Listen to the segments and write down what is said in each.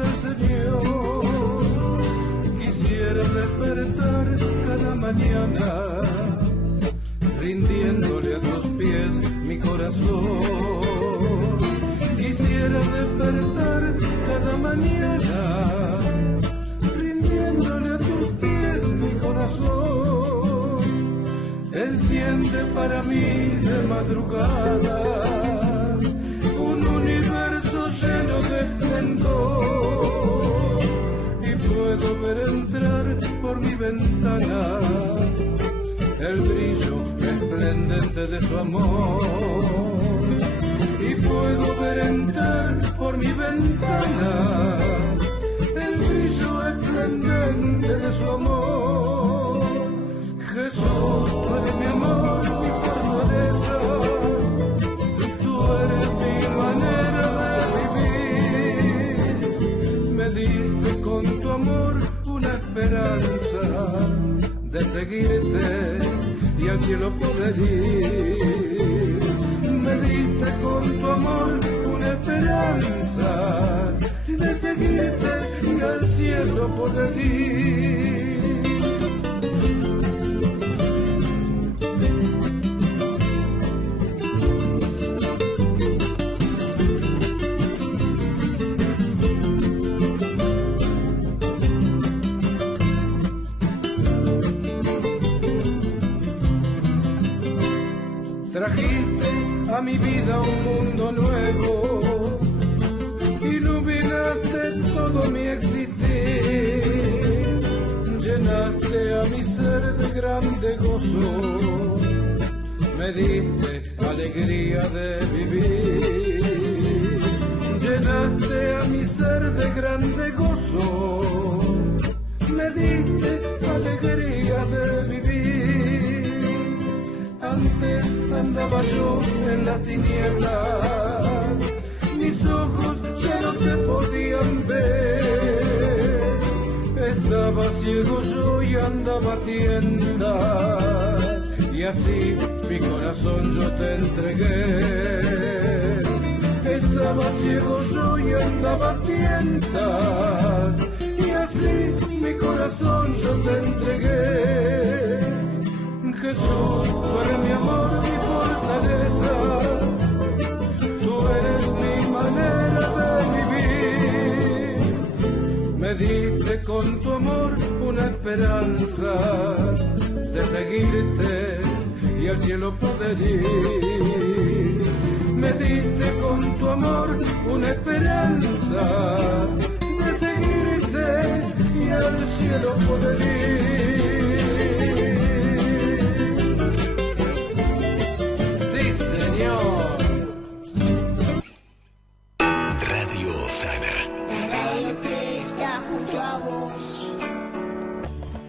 al Señor. Quisiera despertar cada mañana, rindiéndole a tus pies mi corazón. Quisiera despertar cada mañana, rindiéndole a tus pies mi corazón. Enciende para mí de madrugada un universo lleno de esplendor, y puedo ver entrar por mi ventana el brillo esplendente de su amor. Y puedo ver entrar por mi ventana el brillo esplendente de su amor. Jesús, tú eres mi amor, mi fortaleza, tú eres mi manera de vivir. Me diste con tu amor una esperanza de seguirte y al cielo poder ir. Me diste con tu amor una esperanza de seguirte y al cielo poder ir. Trajiste a mi vida un mundo nuevo, iluminaste todo mi existir, llenaste a mi ser de grande gozo, me diste alegría de vivir, llenaste a mi ser de grande gozo, me diste alegría de vivir. Antes andaba yo en las tinieblas, mis ojos ya no te podían ver. Estaba ciego yo y andaba a tientas, y así mi corazón yo te entregué. Estaba ciego yo y andaba a tientas, y así mi corazón yo te entregué. Jesús, tú eres mi amor, mi fortaleza, tú eres mi manera de vivir. Me diste con tu amor una esperanza de seguirte y al cielo poder ir. Me diste con tu amor una esperanza de seguirte y al cielo poder ir. Señor. Radio Osana. La radio que está junto a vos.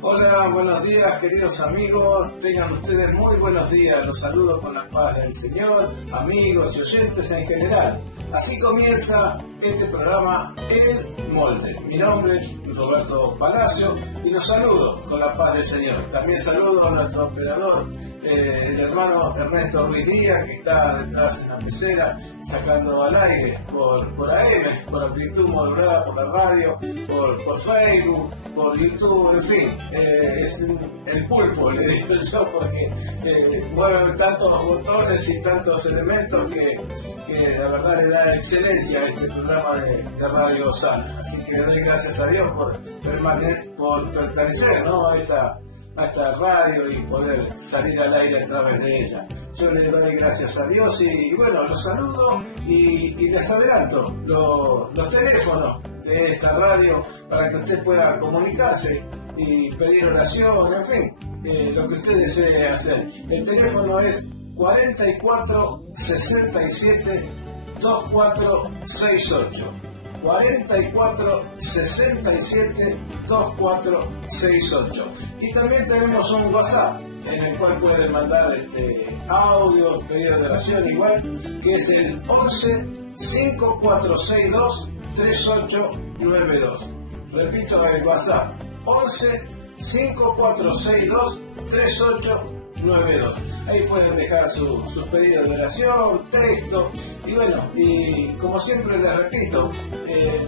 Hola, buenos días queridos amigos, tengan ustedes muy buenos días, los saludo con la paz del Señor, amigos y oyentes en general. Así comienza este programa El Molde. Mi nombre es Roberto Palacio y los saludo con la paz del Señor. También saludo a nuestro operador, el hermano Ernesto Ruiz Díaz, que está detrás en la pecera sacando al aire por AM, por amplitud modulada, por la radio, por Facebook, por YouTube, en fin, es el pulpo, le digo yo, porque mueven tantos botones y tantos elementos que la verdad le da excelencia a este programa de Radio Osana. Así que le doy gracias a Dios por pertenecer, ¿no?, a esta radio y poder salir al aire a través de ella. Yo le doy gracias a Dios y bueno, los saludo y les adelanto los teléfonos de esta radio para que usted pueda comunicarse y pedir oración, en fin, lo que usted desee hacer. El teléfono es 44 67 2468. 44 67 2468. Y también tenemos un WhatsApp en el cual pueden mandar audios, pedidos de oración igual, que es el 11 5462 3892. Repito, el WhatsApp 11 5462 3892. Ahí pueden dejar sus pedidos de oración, texto, y bueno, y como siempre les repito,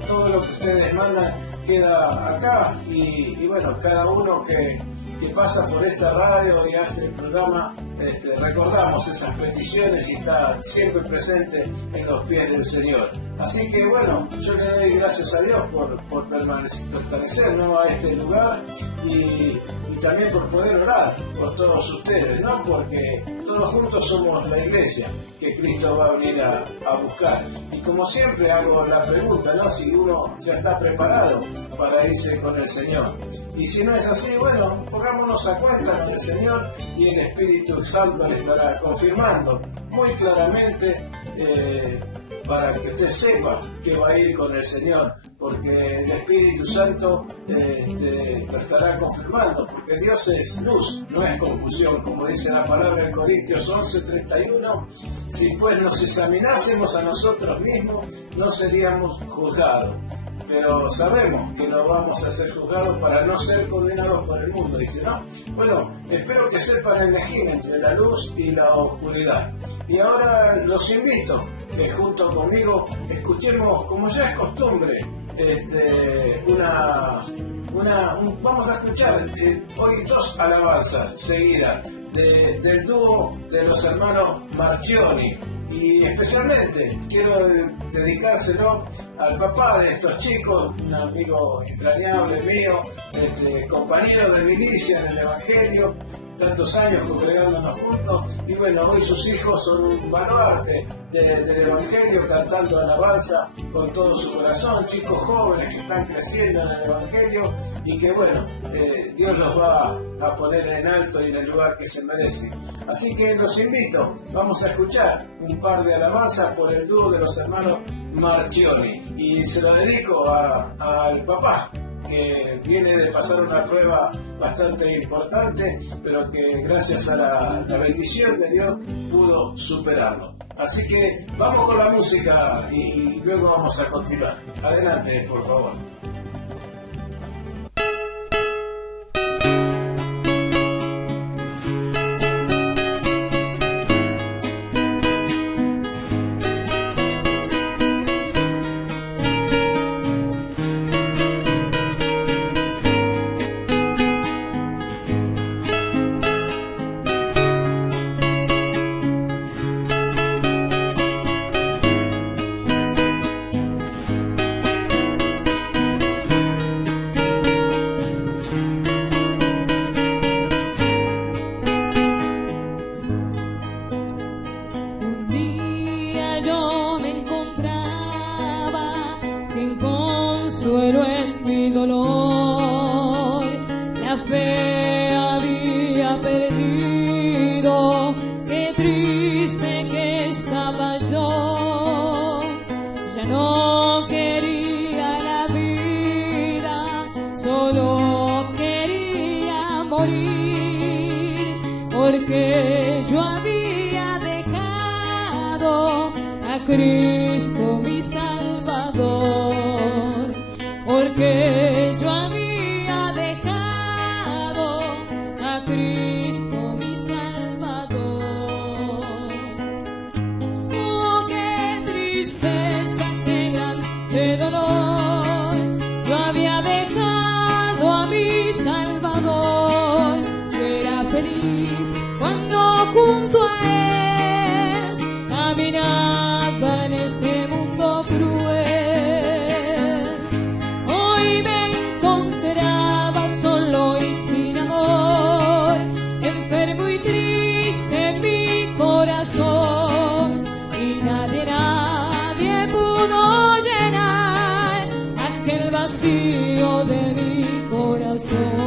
todo lo que ustedes mandan queda acá y bueno, cada uno que pasa por esta radio y hace el programa, recordamos esas peticiones y está siempre presente en los pies del Señor. Así que bueno, yo le doy gracias a Dios por pertenecer, ¿no?, a este lugar y también por poder orar por todos ustedes, ¿no?, porque todos juntos somos la iglesia que Cristo va a venir a buscar. Y como siempre hago la pregunta, ¿no?, si uno ya está preparado para irse con el Señor. Y si no es así, bueno, pongámonos a cuenta con el Señor y el Espíritu Santo le estará confirmando muy claramente para que usted sepa que va a ir con el Señor, porque el Espíritu Santo lo estará confirmando, porque Dios es luz, no es confusión, como dice la palabra en Corintios 11:31. Si pues nos examinásemos a nosotros mismos, no seríamos juzgados. Pero sabemos que no vamos a ser juzgados para no ser condenados por el mundo. Dice, ¿no? Bueno, espero que sepan elegir entre la luz y la oscuridad. Y ahora los invito que junto conmigo escuchemos, como ya es costumbre, vamos a escuchar hoy 2 alabanzas seguidas del dúo de los hermanos Marchioni. Y especialmente quiero dedicárselo al papá de estos chicos, un amigo entrañable mío, compañero de milicia en el Evangelio, tantos años congregándonos juntos, y bueno, hoy sus hijos son un baluarte del Evangelio, cantando alabanza con todo su corazón, chicos jóvenes que están creciendo en el Evangelio y que bueno, Dios los va a poner en alto y en el lugar que se merecen. Así que los invito, vamos a escuchar un par de alabanzas por el dúo de los hermanos Marchioni, y se lo dedico al papá, que viene de pasar una prueba bastante importante, pero que gracias a la bendición de Dios pudo superarlo. Así que vamos con la música y luego vamos a continuar. Adelante, por favor. Porque yo había dejado a Cristo mi Salvador, porque yo había dejado a Cristo mi Salvador. Oh, qué tristeza, qué grande dolor, yo había dejado a mi Salvador. Yo era feliz cuando junto a Él caminaba en este mundo cruel. Hoy me encontraba solo y sin amor, enfermo y triste en mi corazón, y nadie pudo llenar aquel vacío de mi corazón.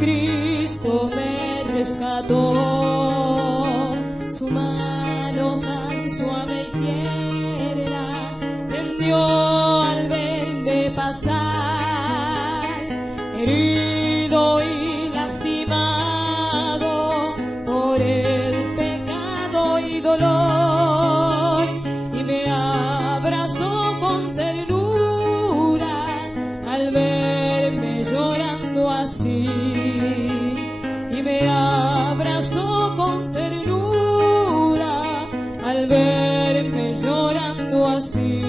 Cristo me rescató, su mano tan suave y tierna tendió al verme pasar, herido y lastimado por el pecado y dolor, y me abrazó con ternura al verme llorando así, y me abrazó con ternura al verme llorando así.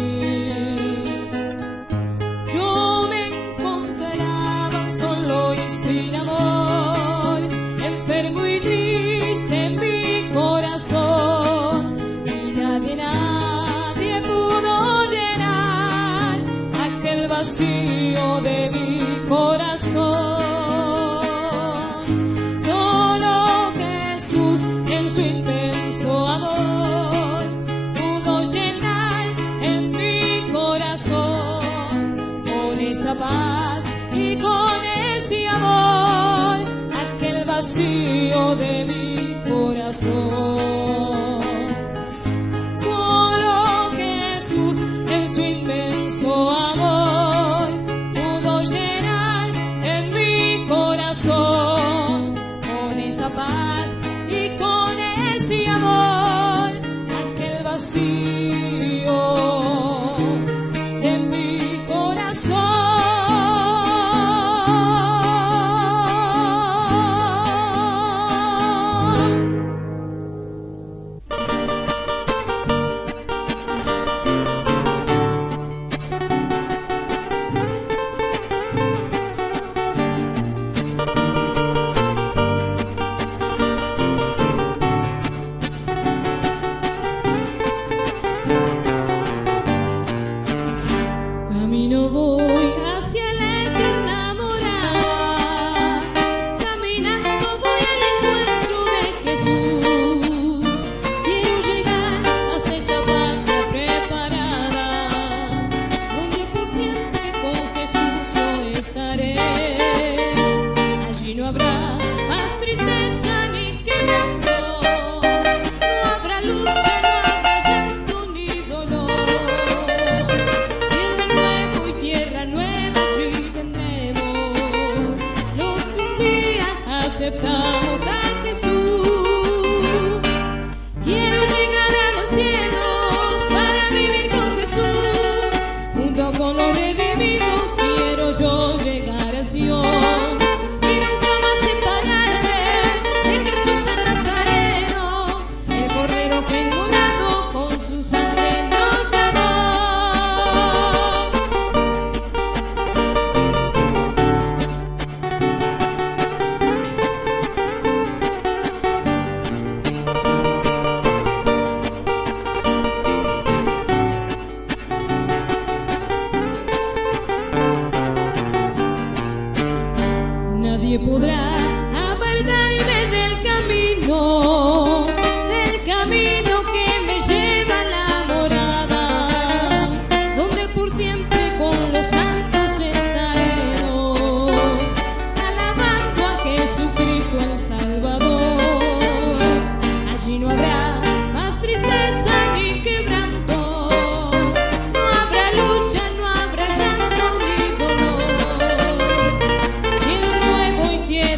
Yo me encontraba solo y sin amor, enfermo y triste en mi corazón, y nadie pudo llenar aquel vacío de mi corazón. Solo Jesús en su inmenso amor pudo llenar en mi corazón con esa paz y con ese amor aquel vacío de mi corazón. Solo Jesús en su inmenso amor pudo llenar en mi corazón con esa paz y con ese amor aquel vacío de mi corazón. Camino voy hacia la eterna morada, caminando voy al encuentro de Jesús. Quiero llegar hasta esa patria preparada, donde por siempre con Jesús yo estaré. Allí no habrá más tristeza ni quebranto, no habrá lucha, no habrá llanto ni dolor. Tierra nueva allí tendremos los que un día aceptamos a Jesús. Quiero llegar a los cielos para vivir con Jesús, junto con los redimidos quiero yo llegar a Sion y nunca más separarme de Jesús el Nazareno, el Cordero que inmolado con su sangre nos lavó. Nadie podrá apartarme del camino que me lleva a la morada, donde por siempre con los santos estaremos, alabando a Jesucristo el Salvador. Allí no habrá más tristeza ni quebranto, no habrá lucha, no habrá llanto ni dolor. Cielo nuevo y tierra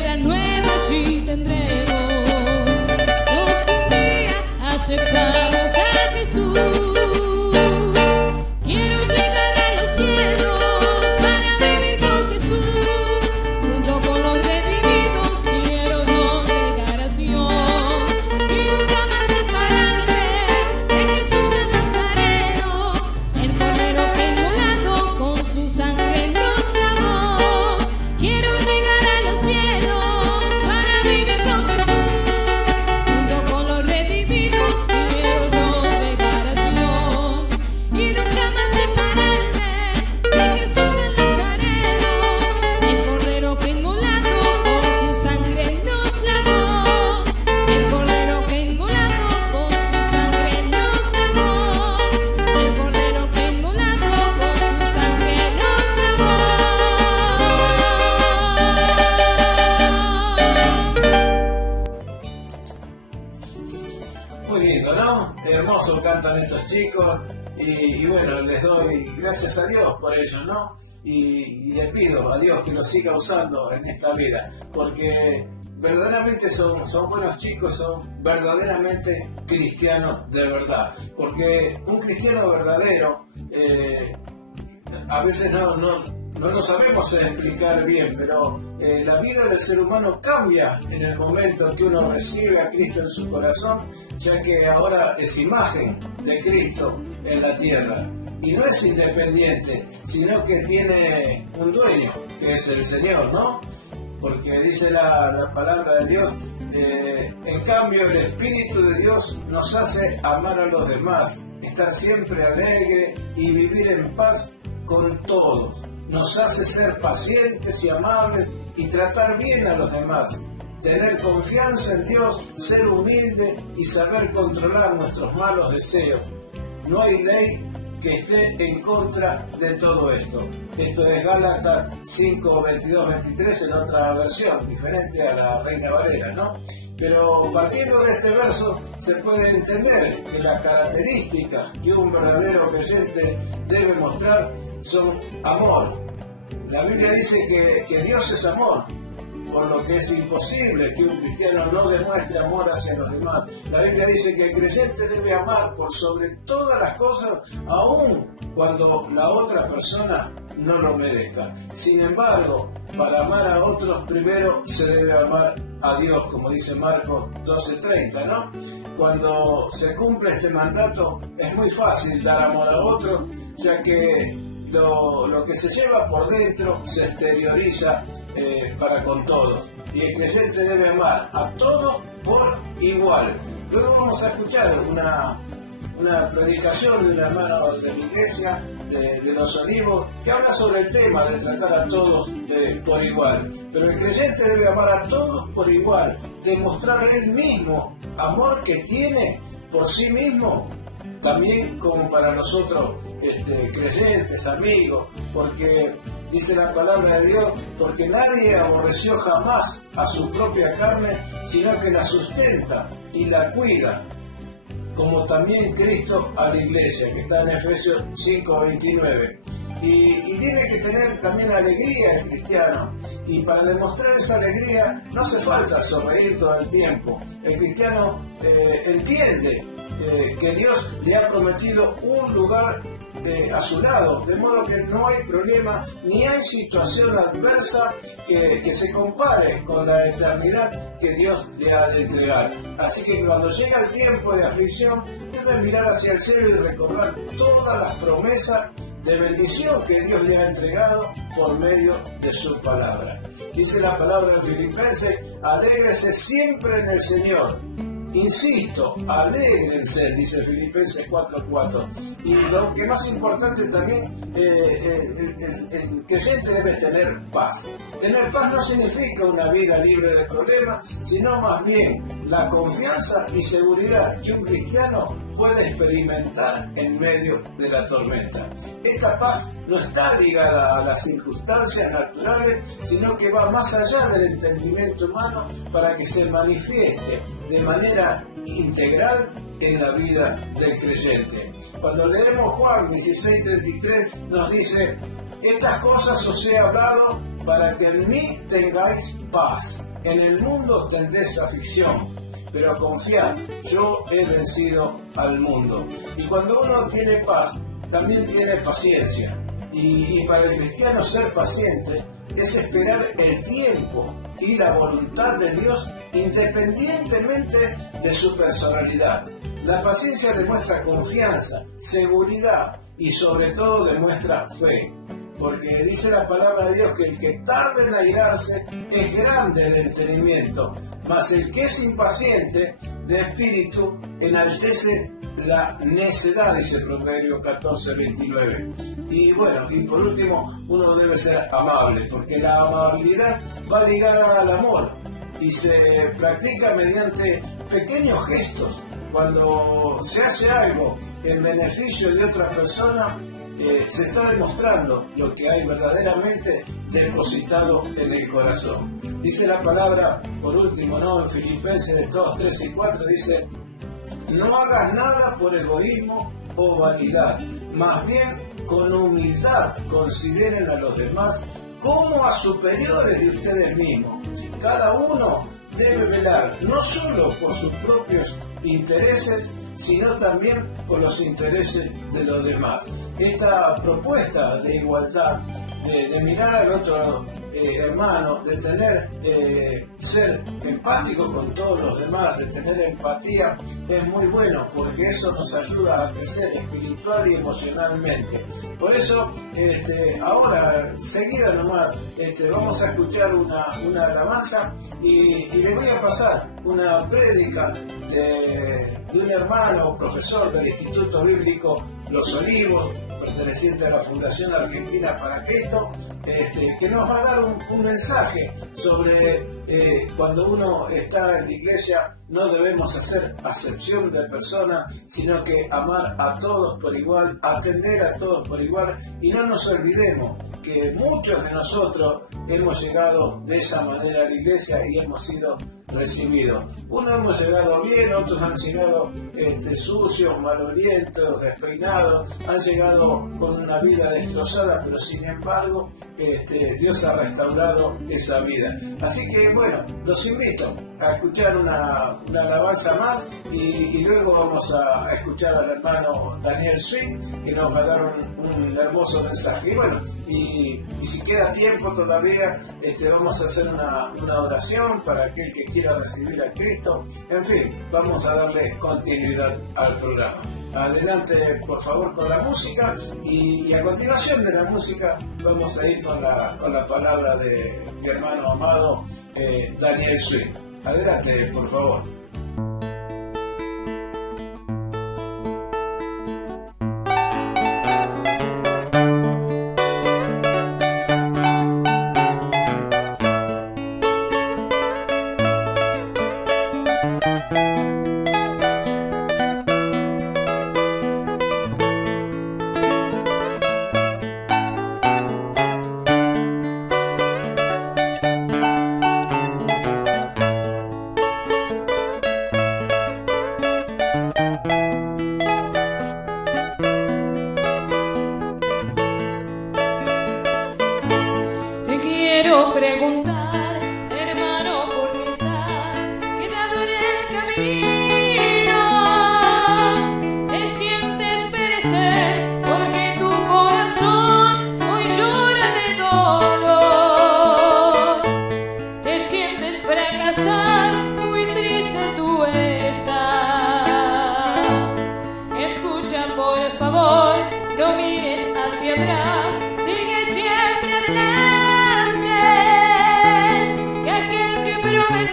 chicos y bueno, les doy gracias a Dios por ello, ¿no? Y le pido a Dios que los siga usando en esta vida, porque verdaderamente son buenos chicos, son verdaderamente cristianos de verdad, porque un cristiano verdadero a veces no lo sabemos explicar bien, pero la vida del ser humano cambia en el momento en que uno recibe a Cristo en su corazón, ya que ahora es imagen de Cristo en la tierra. Y no es independiente, sino que tiene un dueño, que es el Señor, ¿no? Porque dice la palabra de Dios, en cambio el Espíritu de Dios nos hace amar a los demás, estar siempre alegre y vivir en paz con todos. Nos hace ser pacientes y amables y tratar bien a los demás, tener confianza en Dios, ser humilde y saber controlar nuestros malos deseos. No hay ley que esté en contra de todo esto. Esto es Gálatas 5, 22, 23 en otra versión, diferente a la Reina Valera, ¿no? Pero partiendo de este verso se puede entender que las características que un verdadero creyente debe mostrar son amor. La Biblia dice que Dios es amor, por lo que es imposible que un cristiano no demuestre amor hacia los demás. La Biblia dice que el creyente debe amar por sobre todas las cosas, aun cuando la otra persona no lo merezca. Sin embargo, para amar a otros primero se debe amar a Dios, como dice Marcos 12:30, ¿no? Cuando se cumple este mandato es muy fácil dar amor a otros, ya que lo que se lleva por dentro se exterioriza para con todos. Y el creyente debe amar a todos por igual. Luego vamos a escuchar una predicación de un hermano de la iglesia de Los Olivos que habla sobre el tema de tratar a todos por igual. Pero el creyente debe amar a todos por igual, demostrar él mismo amor que tiene por sí mismo, también como para nosotros creyentes, amigos, porque dice la palabra de Dios, porque nadie aborreció jamás a su propia carne, sino que la sustenta y la cuida, como también Cristo a la iglesia, que está en Efesios 5:29. Y tiene que tener también alegría el cristiano, y para demostrar esa alegría no hace falta sonreír todo el tiempo. El cristiano entiende que Dios le ha prometido un lugar a su lado, de modo que no hay problema ni hay situación adversa que se compare con la eternidad que Dios le ha de entregar. Así que cuando llega el tiempo de aflicción, debe mirar hacia el cielo y recordar todas las promesas de bendición que Dios le ha entregado por medio de su palabra. Dice la palabra en Filipenses, alégrese siempre en el Señor. Insisto, alégrense, dice Filipenses 4:4. Y lo que más importante también, el creyente debe tener paz. Tener paz no significa una vida libre de problemas, sino más bien la confianza y seguridad que un cristiano puede experimentar en medio de la tormenta. Esta paz no está ligada a las circunstancias naturales, sino que va más allá del entendimiento humano para que se manifieste de manera integral en la vida del creyente. Cuando leemos Juan 16:33 nos dice, estas cosas os he hablado para que en mí tengáis paz. En el mundo tendréis aflicción, pero confiad, yo he vencido al mundo. Y cuando uno tiene paz, también tiene paciencia. Y para el cristiano ser paciente es esperar el tiempo y la voluntad de Dios independientemente de su personalidad. La paciencia demuestra confianza, seguridad y sobre todo demuestra fe. Porque dice la palabra de Dios que el que tarda en airarse es grande de entendimiento, mas el que es impaciente de espíritu enaltece la necedad, dice Proverbio 14:29. Y bueno, y por último, uno debe ser amable, porque la amabilidad va ligada al amor y se practica mediante pequeños gestos. Cuando se hace algo en beneficio de otra persona, se está demostrando lo que hay verdaderamente depositado en el corazón. Dice la palabra, por último, ¿no? En Filipenses 2:3 y 4 dice, no hagas nada por egoísmo o vanidad. Más bien, con humildad consideren a los demás como a superiores de ustedes mismos. Cada uno debe velar no solo por sus propios intereses, sino también por los intereses de los demás. Esta propuesta de igualdad, de mirar al otro hermano, de ser empático con todos los demás, de tener empatía, es muy bueno, porque eso nos ayuda a crecer espiritual y emocionalmente. Por eso, ahora, seguida nomás, vamos a escuchar una alabanza y le voy a pasar una prédica de un hermano, profesor del Instituto Bíblico Los Olivos, perteneciente a la Fundación Argentina para Cristo, que nos va a dar un mensaje sobre cuando uno está en la iglesia no debemos hacer acepción de personas, sino que amar a todos por igual, atender a todos por igual, y no nos olvidemos que muchos de nosotros hemos llegado de esa manera a la iglesia y hemos sido recibidos. Unos hemos llegado bien, otros han llegado sucios, malolientos, despeinados, han llegado con una vida destrozada, pero sin embargo Dios ha restaurado esa vida. Así que bueno, los invito a escuchar una alabanza más y luego vamos a escuchar al hermano Daniel Sweet, que nos va a dar un hermoso mensaje. Y bueno, y si queda tiempo todavía, vamos a hacer una oración para aquel que quiera recibir a Cristo. En fin, vamos a darle continuidad al programa. Adelante, por favor, con la música, y a continuación de la música vamos a ir con la palabra de mi hermano amado Daniel Sweet. Adelante, por favor. Preguntar, hermano, ¿por qué estás quedado en el camino? Te sientes perecer porque tu corazón hoy llora de dolor. Te sientes fracasar, muy triste tú estás. Escucha, por favor, no mires hacia atrás, sigue siempre adelante.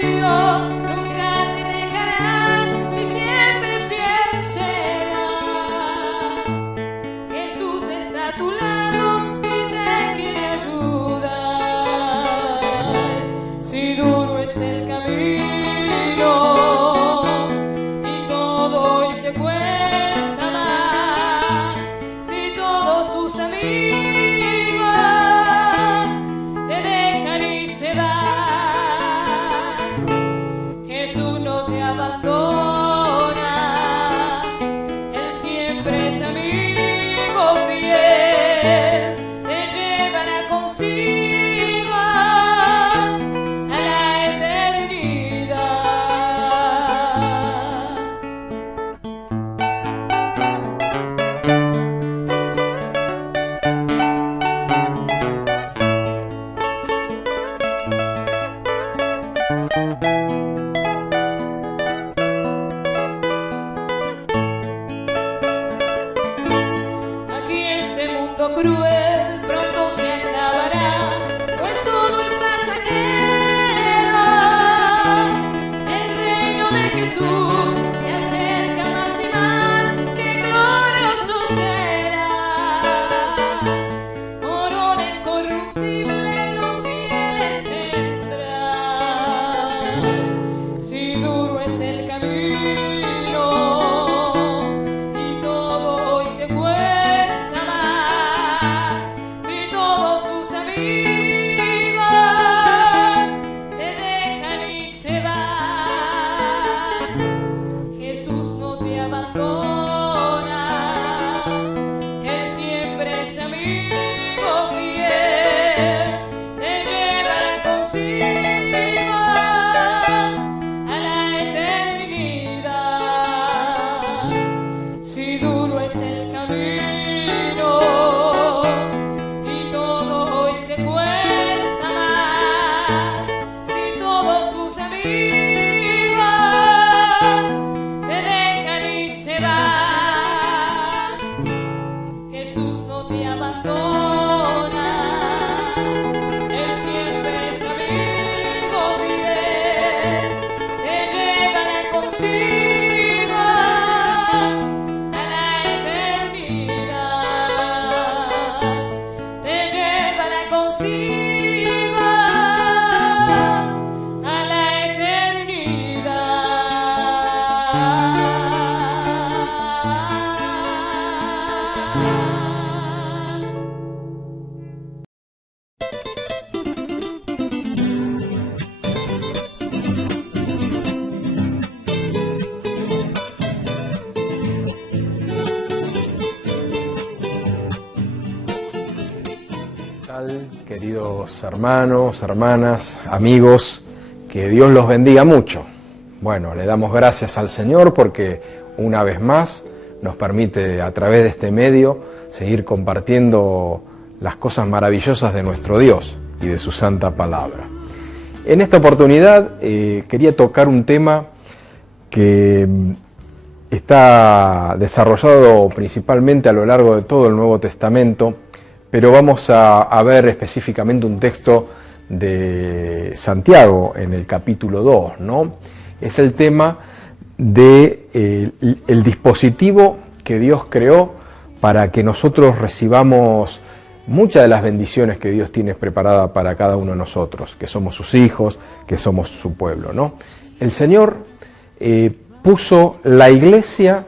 Nunca te dejará y siempre fiel será. Jesús está a tu lado y te quiere ayudar. Si duro es el camino y todo hoy te cuesta más, si todos tus amigos te dejan y se van, Él siempre es amigo fiel, te llevará consigo a la eternidad. Cruel pronto se acabará, pues todo es pasajero. El reino de Jesús se acerca más y más, qué glorioso será. Corona incorruptible los fieles tendrán. Si duro es el camino y todo hoy te cuesta, si amigo fiel, te llevará consigo a la eternidad. Si duro es el camino y todo hoy te cuesta más, si todos tus amigos te dejan y se van, Jesús no te abandona, Él siempre es amigo fiel, te llevará consigo a la eternidad, te llevará consigo a la eternidad. ¿Qué tal, queridos hermanos, hermanas, amigos? Que Dios los bendiga mucho. Bueno, le damos gracias al Señor porque una vez más nos permite a través de este medio seguir compartiendo las cosas maravillosas de nuestro Dios y de su santa palabra. En esta oportunidad quería tocar un tema que está desarrollado principalmente a lo largo de todo el Nuevo Testamento, pero vamos a ver específicamente un texto de Santiago en el capítulo 2, ¿no? Es el tema de el dispositivo que Dios creó para que nosotros recibamos muchas de las bendiciones que Dios tiene preparada para cada uno de nosotros, que somos sus hijos, que somos su pueblo, ¿no? El Señor puso la iglesia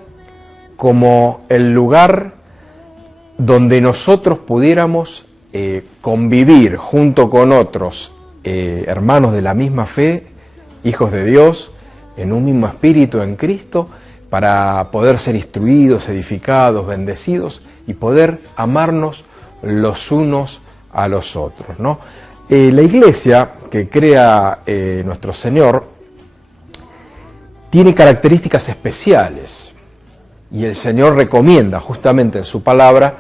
como el lugar donde nosotros pudiéramos convivir junto con otros hermanos de la misma fe, hijos de Dios, en un mismo espíritu en Cristo, para poder ser instruidos, edificados, bendecidos y poder amarnos los unos a los otros, ¿no? La iglesia que crea nuestro Señor tiene características especiales y el Señor recomienda justamente en su palabra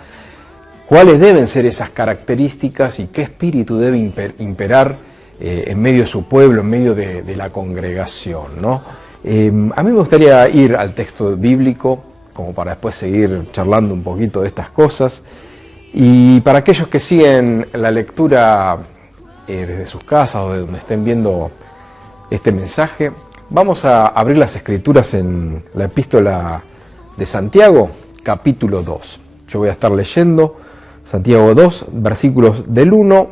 cuáles deben ser esas características y qué espíritu debe imperar en medio de su pueblo, en medio de la congregación, ¿no? A mí me gustaría ir al texto bíblico como para después seguir charlando un poquito de estas cosas, y para aquellos que siguen la lectura desde sus casas o de donde estén viendo este mensaje, vamos a abrir las escrituras en la epístola de Santiago, capítulo 2. Yo voy a estar leyendo Santiago 2, versículos del 1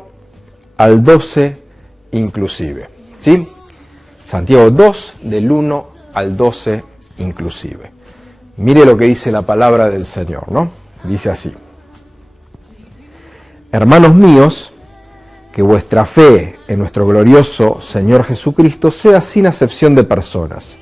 al 12 inclusive, ¿sí? Santiago 2, del 1 al 12 inclusive. Mire lo que dice la palabra del Señor, ¿no? Dice así: Hermanos míos, que vuestra fe en nuestro glorioso Señor Jesucristo sea sin acepción de personas.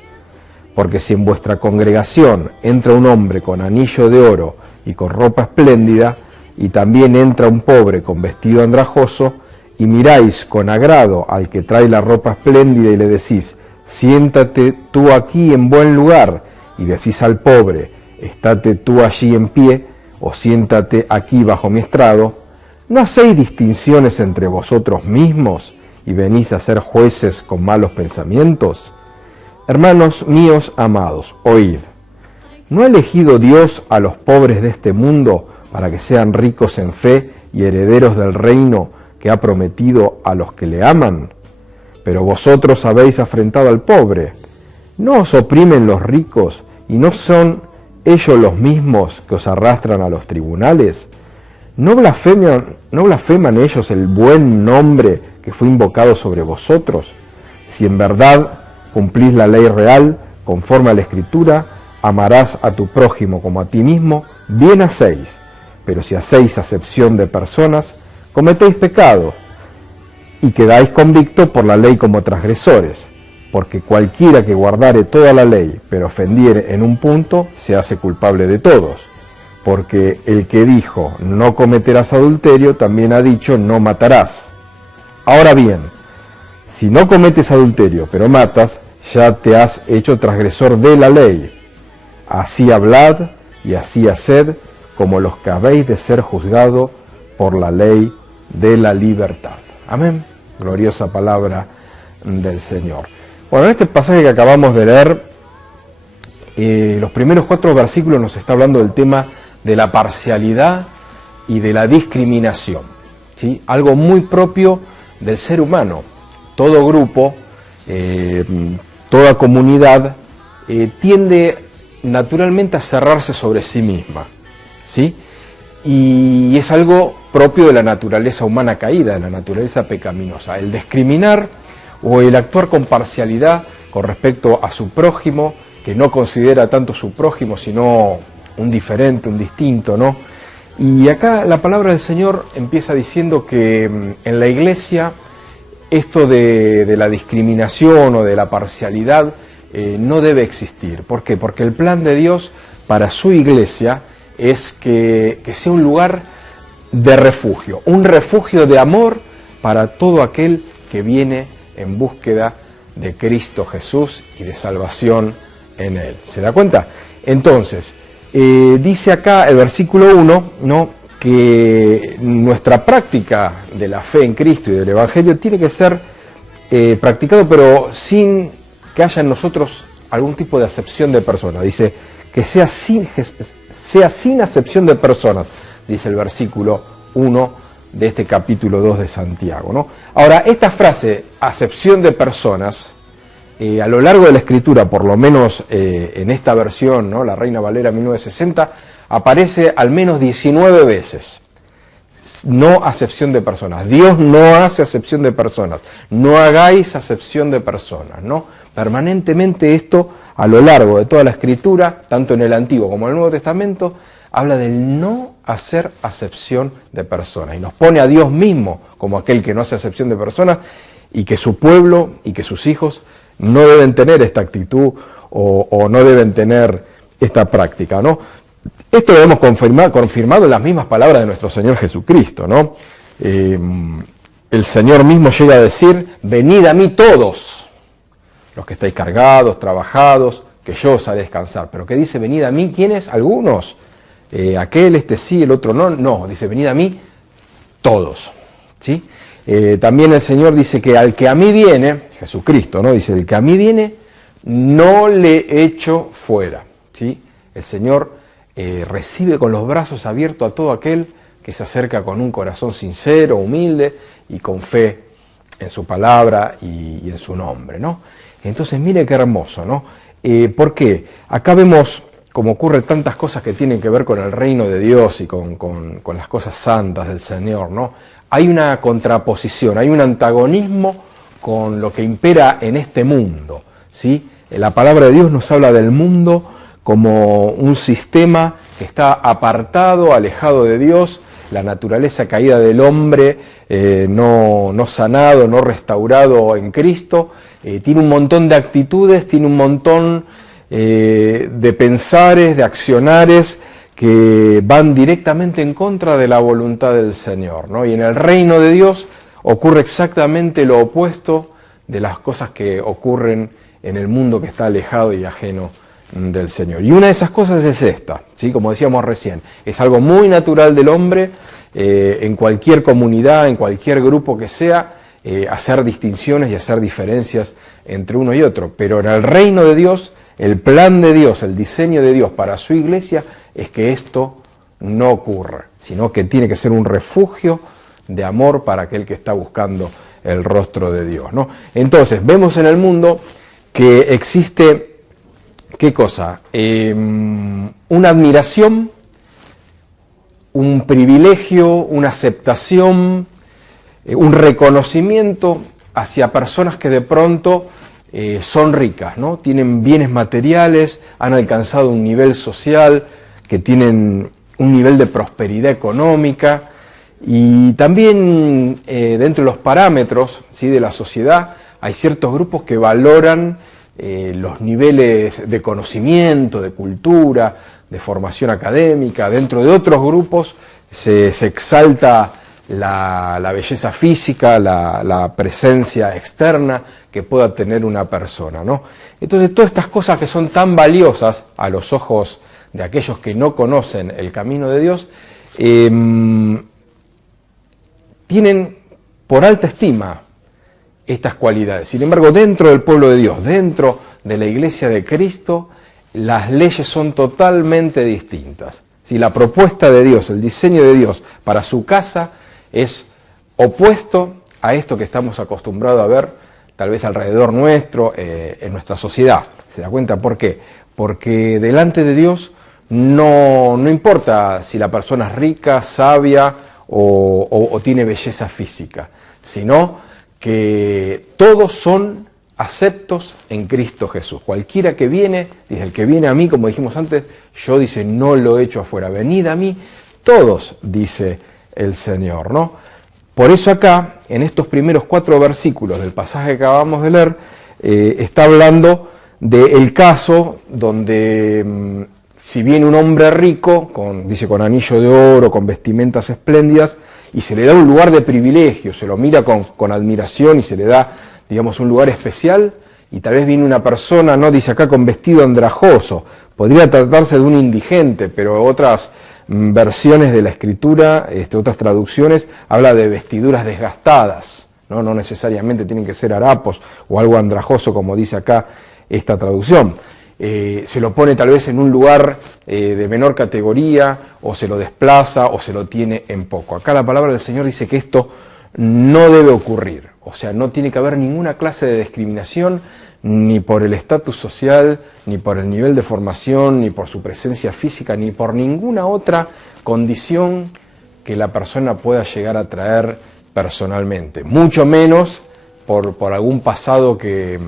Porque si en vuestra congregación entra un hombre con anillo de oro y con ropa espléndida, y también entra un pobre con vestido andrajoso, y miráis con agrado al que trae la ropa espléndida y le decís: siéntate tú aquí en buen lugar, y decís al pobre: estate tú allí en pie, o siéntate aquí bajo mi estrado, ¿no hacéis distinciones entre vosotros mismos y venís a ser jueces con malos pensamientos? Hermanos míos amados, oíd. ¿No ha elegido Dios a los pobres de este mundo para que sean ricos en fe y herederos del reino que ha prometido a los que le aman? Pero vosotros habéis afrentado al pobre. ¿No os oprimen los ricos y no son ellos los mismos que os arrastran a los tribunales? ¿No blasfeman ellos el buen nombre que fue invocado sobre vosotros? Si en verdad cumplís la ley real, conforme a la Escritura, amarás a tu prójimo como a ti mismo, bien hacéis. Pero si hacéis acepción de personas, cometéis pecado, y quedáis convictos por la ley como transgresores. Porque cualquiera que guardare toda la ley, pero ofendiere en un punto, se hace culpable de todos. porque el que dijo no cometerás adulterio también ha dicho no matarás. Ahora bien, si no cometes adulterio pero matas, ya te has hecho transgresor de la ley. Así hablad y así haced como los que habéis de ser juzgados por la ley de la libertad. Amén. Gloriosa palabra del Señor. Bueno, en este pasaje que acabamos de leer, los primeros 4 versículos nos está hablando del tema de la parcialidad y de la discriminación, ¿sí? Algo muy propio del ser humano. Todo grupo, toda comunidad tiende naturalmente a cerrarse sobre sí misma, ¿sí? Y es algo propio de la naturaleza humana caída, de la naturaleza pecaminosa. El discriminar o el actuar con parcialidad con respecto a su prójimo, que no considera tanto su prójimo, sino un diferente, un distinto, ¿no? Y acá la palabra del Señor empieza diciendo que en la iglesia esto de la discriminación o de la parcialidad no debe existir. ¿Por qué? Porque el plan de Dios para su iglesia es que sea un lugar de refugio, un refugio de amor para todo aquel que viene en búsqueda de Cristo Jesús y de salvación en Él. ¿Se da cuenta? Entonces, dice acá el versículo 1, ¿no?, que nuestra práctica de la fe en Cristo y del Evangelio tiene que ser practicado, pero sin que haya en nosotros algún tipo de acepción de personas. Dice que sea sin acepción de personas, dice el versículo 1 de este capítulo 2 de Santiago, ¿no? Ahora, esta frase, acepción de personas, a lo largo de la Escritura, por lo menos en esta versión, ¿no?, la Reina Valera 1960, aparece al menos 19 veces. No acepción de personas. Dios no hace acepción de personas. No hagáis acepción de personas, ¿no? Permanentemente esto, a lo largo de toda la Escritura, tanto en el Antiguo como en el Nuevo Testamento, habla del no hacer acepción de personas. Y nos pone a Dios mismo como aquel que no hace acepción de personas, y que su pueblo y que sus hijos no deben tener esta actitud o no deben tener esta práctica, ¿no? Esto lo hemos confirmado en las mismas palabras de nuestro Señor Jesucristo, ¿no? El Señor mismo llega a decir: venid a mí todos los que estáis cargados, trabajados, que yo os haré descansar. Pero ¿qué dice venid a mí? ¿Quiénes? Algunos. Aquel, este sí, el otro no. No, dice venid a mí todos, ¿sí? También el Señor dice que al que a mí viene, Jesucristo, ¿no?, dice: el que a mí viene, no le echo fuera, ¿sí? El Señor recibe con los brazos abiertos a todo aquel que se acerca con un corazón sincero, humilde y con fe en su palabra y en su nombre, ¿no? Entonces, mire qué hermoso, ¿no? ¿Por qué? Acá vemos, como ocurre tantas cosas que tienen que ver con el reino de Dios y con las cosas santas del Señor, ¿no? Hay una contraposición, hay un antagonismo con lo que impera en este mundo, ¿sí? La palabra de Dios nos habla del mundo como un sistema que está apartado, alejado de Dios, la naturaleza caída del hombre, no sanado, no restaurado en Cristo, tiene un montón de actitudes, tiene un montón de pensares, de accionares que van directamente en contra de la voluntad del Señor, ¿no? Y en el reino de Dios ocurre exactamente lo opuesto de las cosas que ocurren en el mundo que está alejado y ajeno del Señor. Y una de esas cosas es esta, ¿sí? Como decíamos recién, es algo muy natural del hombre, en cualquier comunidad, en cualquier grupo que sea, hacer distinciones y hacer diferencias entre uno y otro. Pero en el reino de Dios, el plan de Dios, el diseño de Dios para su iglesia es que esto no ocurra, sino que tiene que ser un refugio de amor para aquel que está buscando el rostro de Dios, ¿no? Entonces, vemos en el mundo que existe, ¿qué cosa? Una admiración, un privilegio, una aceptación, un reconocimiento hacia personas que de pronto son ricas, ¿no? Tienen bienes materiales, han alcanzado un nivel social, que tienen un nivel de prosperidad económica, y también dentro de los parámetros, ¿sí?, de la sociedad hay ciertos grupos que valoran los niveles de conocimiento, de cultura, de formación académica, dentro de otros grupos se exalta la belleza física, la presencia externa que pueda tener una persona, ¿no? Entonces, todas estas cosas que son tan valiosas a los ojos de aquellos que no conocen el camino de Dios, tienen por alta estima estas cualidades. Sin embargo, dentro del pueblo de Dios, dentro de la iglesia de Cristo, las leyes son totalmente distintas. Si la propuesta de Dios, el diseño de Dios para su casa es opuesto a esto que estamos acostumbrados a ver tal vez alrededor nuestro, en nuestra sociedad. ¿Se da cuenta por qué? Porque delante de Dios no importa si la persona es rica, sabia o tiene belleza física, sino que todos son aceptos en Cristo Jesús. Cualquiera que viene, dice, el que viene a mí, como dijimos antes, yo, dice, no lo echo afuera. Venid a mí, todos, dice el Señor, ¿no? Por eso acá, en estos primeros 4 versículos del pasaje que acabamos de leer, está hablando del caso donde, si viene un hombre rico, con anillo de oro, con vestimentas espléndidas, y se le da un lugar de privilegio, se lo mira con admiración y se le da, digamos, un lugar especial, y tal vez viene una persona, no dice acá, con vestido andrajoso, podría tratarse de un indigente, pero otras versiones de la escritura, otras traducciones, habla de vestiduras desgastadas, no necesariamente tienen que ser harapos o algo andrajoso, como dice acá esta traducción. Se lo pone tal vez en un lugar de menor categoría, o se lo desplaza, o se lo tiene en poco. Acá la palabra del Señor dice que esto no debe ocurrir, o sea, no tiene que haber ninguna clase de discriminación, ni por el estatus social, ni por el nivel de formación, ni por su presencia física, ni por ninguna otra condición que la persona pueda llegar a traer personalmente, mucho menos por algún pasado que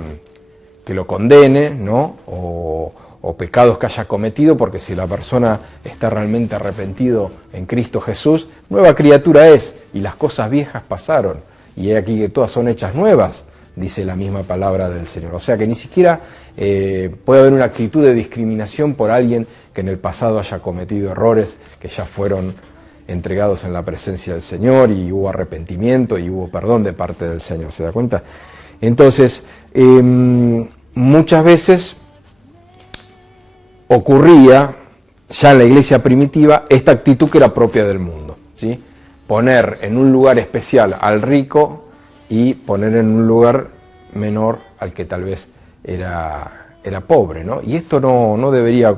lo condene, ¿no? O pecados que haya cometido, porque si la persona está realmente arrepentido en Cristo Jesús, nueva criatura es, y las cosas viejas pasaron, y he aquí que todas son hechas nuevas, dice la misma palabra del Señor. O sea que ni siquiera puede haber una actitud de discriminación por alguien que en el pasado haya cometido errores que ya fueron entregados en la presencia del Señor, y hubo arrepentimiento y hubo perdón de parte del Señor. ¿Se da cuenta? Entonces, muchas veces ocurría ya en la iglesia primitiva esta actitud que era propia del mundo, ¿sí? Poner en un lugar especial al rico y poner en un lugar menor al que tal vez era pobre, ¿no? Y esto no debería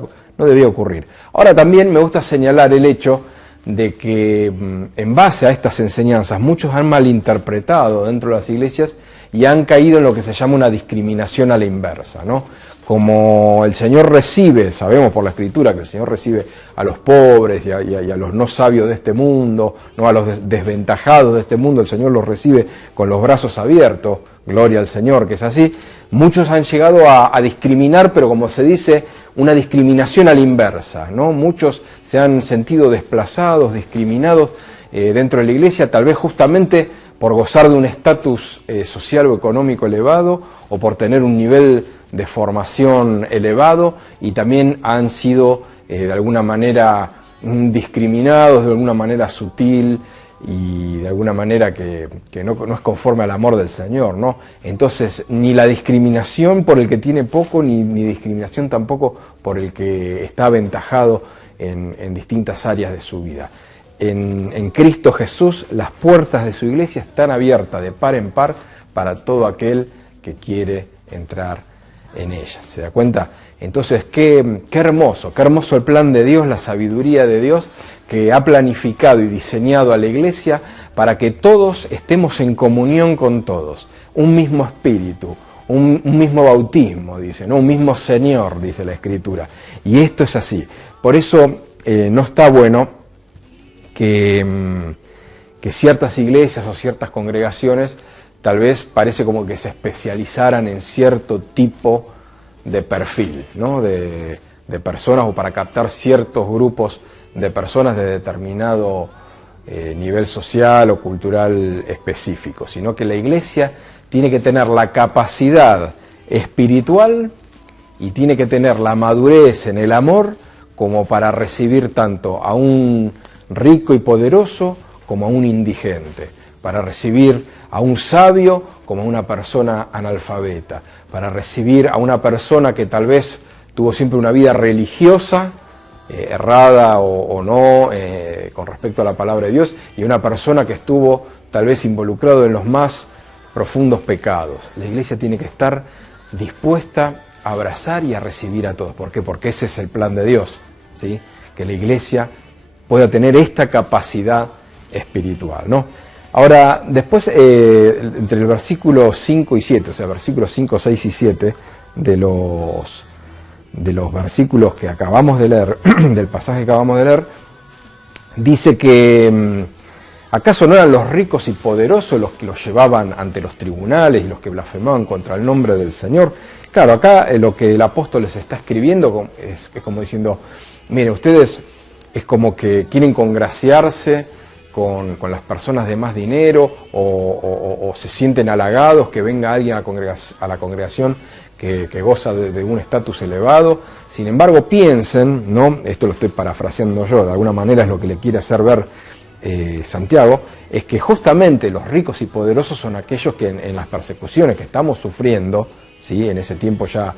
ocurrir. Ahora también me gusta señalar el hecho de que en base a estas enseñanzas muchos han malinterpretado dentro de las iglesias y han caído en lo que se llama una discriminación a la inversa, ¿no? Como el Señor recibe, sabemos por la Escritura que el Señor recibe a los pobres y a los no sabios de este mundo, no a los desventajados de este mundo, el Señor los recibe con los brazos abiertos, gloria al Señor, que es así. Muchos han llegado a discriminar, pero como se dice, una discriminación a la inversa, ¿no? Muchos se han sentido desplazados, discriminados dentro de la iglesia, tal vez justamente por gozar de un estatus social o económico elevado, o por tener un nivel de formación elevado, y también han sido de alguna manera discriminados de alguna manera sutil y de alguna manera que no es conforme al amor del Señor, ¿no? Entonces, ni la discriminación por el que tiene poco, ni discriminación tampoco por el que está aventajado en distintas áreas de su vida. En Cristo Jesús, las puertas de su iglesia están abiertas de par en par para todo aquel que quiere entrar en ella. ¿Se da cuenta? Entonces, qué hermoso el plan de Dios, la sabiduría de Dios, que ha planificado y diseñado a la iglesia para que todos estemos en comunión con todos. Un mismo espíritu, un mismo bautismo, dice, ¿no? Un mismo Señor, dice la Escritura. Y esto es así. Por eso no está bueno que ciertas iglesias o ciertas congregaciones tal vez parece como que se especializaran en cierto tipo de perfil, ¿no? de personas, o para captar ciertos grupos de personas de determinado nivel social o cultural específico, sino que la iglesia tiene que tener la capacidad espiritual y tiene que tener la madurez en el amor como para recibir tanto a un rico y poderoso como a un indigente, para recibir a un sabio como a una persona analfabeta, para recibir a una persona que tal vez tuvo siempre una vida religiosa, errada o no, con respecto a la palabra de Dios, y una persona que estuvo tal vez involucrado en los más profundos pecados. La iglesia tiene que estar dispuesta a abrazar y a recibir a todos. ¿Por qué? Porque ese es el plan de Dios, ¿sí? Que la iglesia pueda tener esta capacidad espiritual, ¿no? Ahora, después, entre el versículo 5 y 7, o sea, versículos 5, 6 y 7 de los versículos que acabamos de leer, del pasaje que acabamos de leer, dice que ¿acaso no eran los ricos y poderosos los que los llevaban ante los tribunales y los que blasfemaban contra el nombre del Señor? Claro, acá lo que el apóstol les está escribiendo es como diciendo, miren, ustedes es como que quieren congraciarse con las personas de más dinero o se sienten halagados que venga alguien a la congregación que goza de un estatus elevado. Sin embargo, piensen, ¿no? Esto lo estoy parafraseando yo, de alguna manera es lo que le quiere hacer ver Santiago, es que justamente los ricos y poderosos son aquellos que en las persecuciones que estamos sufriendo, ¿sí? En ese tiempo ya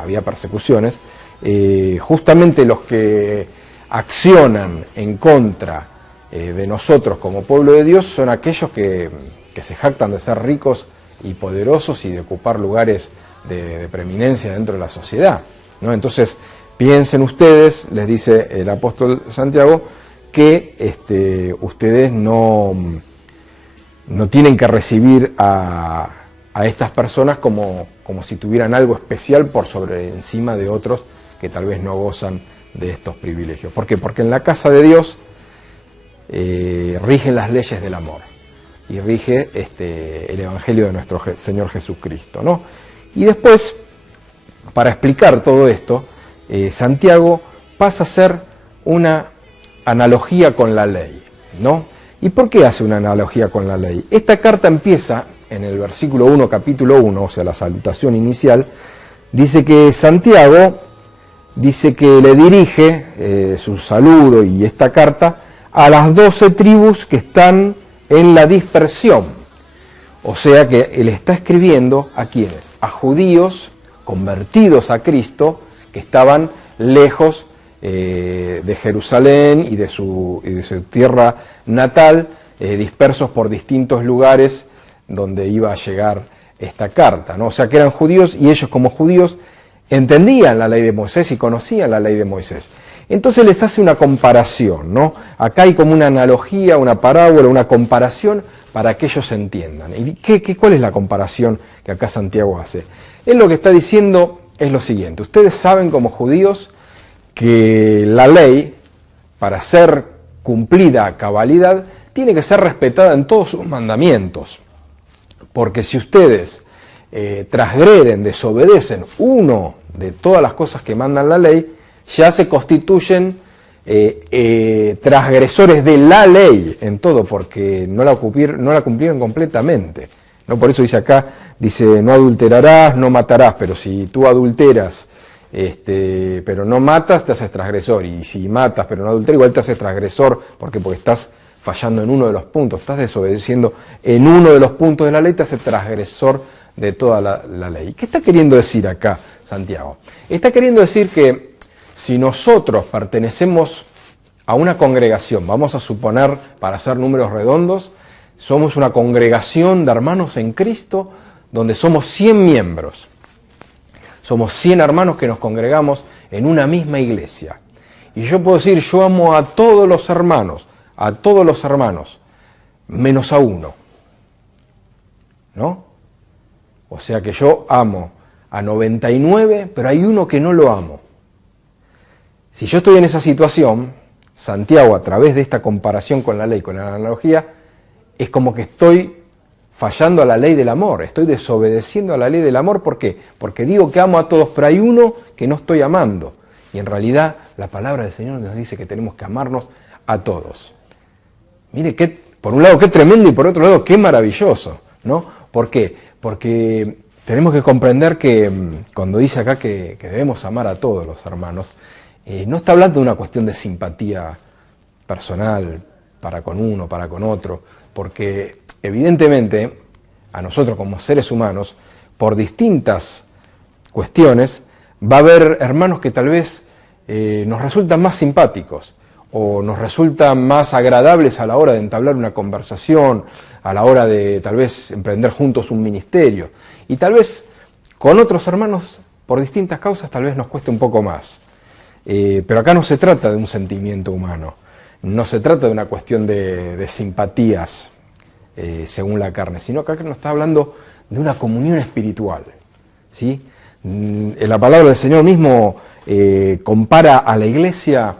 había persecuciones, justamente los que accionan en contra de nosotros como pueblo de Dios son aquellos que se jactan de ser ricos y poderosos y de ocupar lugares de preeminencia dentro de la sociedad, ¿no? Entonces, piensen ustedes, les dice el apóstol Santiago, que ustedes no tienen que recibir a estas personas como si tuvieran algo especial por sobre encima de otros que tal vez no gozan de estos privilegios. ¿Por qué? Porque en la casa de Dios rigen las leyes del amor y rige el Evangelio de nuestro Señor Jesucristo, ¿no? Y después, para explicar todo esto, Santiago pasa a hacer una analogía con la ley, ¿no? ¿Y por qué hace una analogía con la ley? Esta carta empieza en el versículo 1, capítulo 1, o sea, la salutación inicial, dice que Santiago dice que le dirige su saludo y esta carta a las 12 tribus que están en la dispersión. O sea que él está escribiendo a ¿quiénes? A judíos convertidos a Cristo que estaban lejos de Jerusalén y de su tierra natal, dispersos por distintos lugares donde iba a llegar esta carta, ¿no? O sea que eran judíos y ellos como judíos entendían la ley de Moisés y conocían la ley de Moisés. Entonces les hace una comparación, ¿no? Acá hay como una analogía, una parábola, una comparación para que ellos entiendan. ¿Y cuál es la comparación que acá Santiago hace? Él lo que está diciendo es lo siguiente: ustedes saben como judíos que la ley, para ser cumplida a cabalidad, tiene que ser respetada en todos sus mandamientos. Porque si ustedes transgreden, desobedecen uno de todas las cosas que mandan la ley, ya se constituyen transgresores de la ley en todo, porque no la cumplieron completamente, ¿no? Por eso dice acá, dice, no adulterarás, no matarás, pero si tú adulteras, pero no matas, te haces transgresor, y si matas pero no adulteras, igual te haces transgresor, porque estás fallando en uno de los puntos, estás desobedeciendo en uno de los puntos de la ley, te hace transgresor de toda la ley. ¿Qué está queriendo decir acá Santiago? Está queriendo decir que si nosotros pertenecemos a una congregación, vamos a suponer, para hacer números redondos, somos una congregación de hermanos en Cristo, donde somos 100 miembros. Somos 100 hermanos que nos congregamos en una misma iglesia. Y yo puedo decir, yo amo a todos los hermanos, menos a uno, ¿no? O sea que yo amo a 99, pero hay uno que no lo amo. Si yo estoy en esa situación, Santiago, a través de esta comparación con la ley, con la analogía, es como que estoy fallando a la ley del amor, estoy desobedeciendo a la ley del amor. ¿Por qué? Porque digo que amo a todos, pero hay uno que no estoy amando. Y en realidad la palabra del Señor nos dice que tenemos que amarnos a todos. Mire, por un lado qué tremendo y por otro lado qué maravilloso, ¿no? ¿Por qué? Porque tenemos que comprender que cuando dice acá que debemos amar a todos los hermanos, no está hablando de una cuestión de simpatía personal para con uno, para con otro, porque evidentemente a nosotros como seres humanos, por distintas cuestiones, va a haber hermanos que tal vez nos resultan más simpáticos o nos resultan más agradables a la hora de entablar una conversación, a la hora de tal vez emprender juntos un ministerio. Y tal vez con otros hermanos, por distintas causas, tal vez nos cueste un poco más. Pero acá no se trata de un sentimiento humano, no se trata de una cuestión de simpatías según la carne, sino que acá nos está hablando de una comunión espiritual, ¿sí? La palabra del Señor mismo compara a la iglesia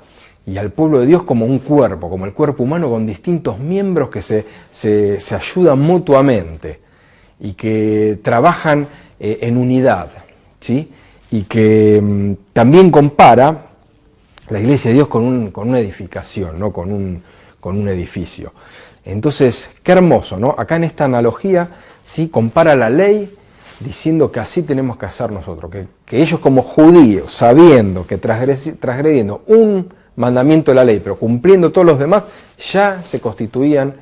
y al pueblo de Dios como un cuerpo, como el cuerpo humano con distintos miembros que se ayudan mutuamente y que trabajan en unidad, ¿sí? Y que también compara la iglesia de Dios con una edificación, ¿no? con un edificio. Entonces, qué hermoso, ¿no? Acá en esta analogía, ¿sí? Compara la ley diciendo que así tenemos que hacer nosotros, que ellos como judíos, sabiendo que transgrediendo un mandamiento de la ley, pero cumpliendo todos los demás, ya se constituían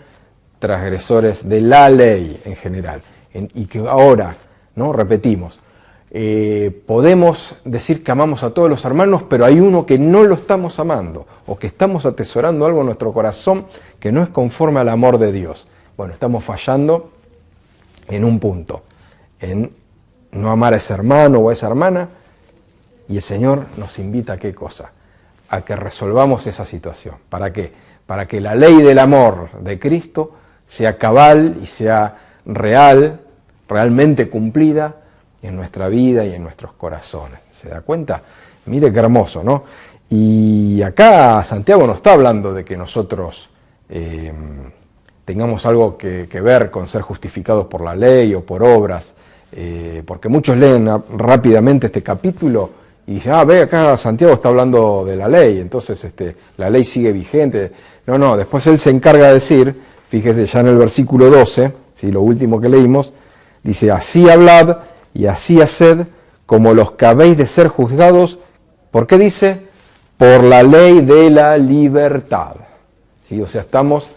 transgresores de la ley en general. Y que ahora, ¿no? Repetimos, podemos decir que amamos a todos los hermanos, pero hay uno que no lo estamos amando, o que estamos atesorando algo en nuestro corazón que no es conforme al amor de Dios. Bueno, estamos fallando en un punto, en no amar a ese hermano o a esa hermana, y el Señor nos invita a qué cosa, a que resolvamos esa situación. ¿Para qué? Para que la ley del amor de Cristo sea cabal y sea real, realmente cumplida en nuestra vida y en nuestros corazones. ¿Se da cuenta? Mire qué hermoso, ¿no? Y acá Santiago no está hablando de que nosotros tengamos algo que ver con ser justificados por la ley o por obras, porque muchos leen rápidamente este capítulo y dicen, ve acá Santiago está hablando de la ley, entonces la ley sigue vigente. No, después él se encarga de decir, fíjese ya en el versículo 12, ¿sí? Lo último que leímos, dice, así hablad y así haced como los que habéis de ser juzgados, ¿por qué dice? Por la ley de la libertad. ¿Sí? O sea, estamos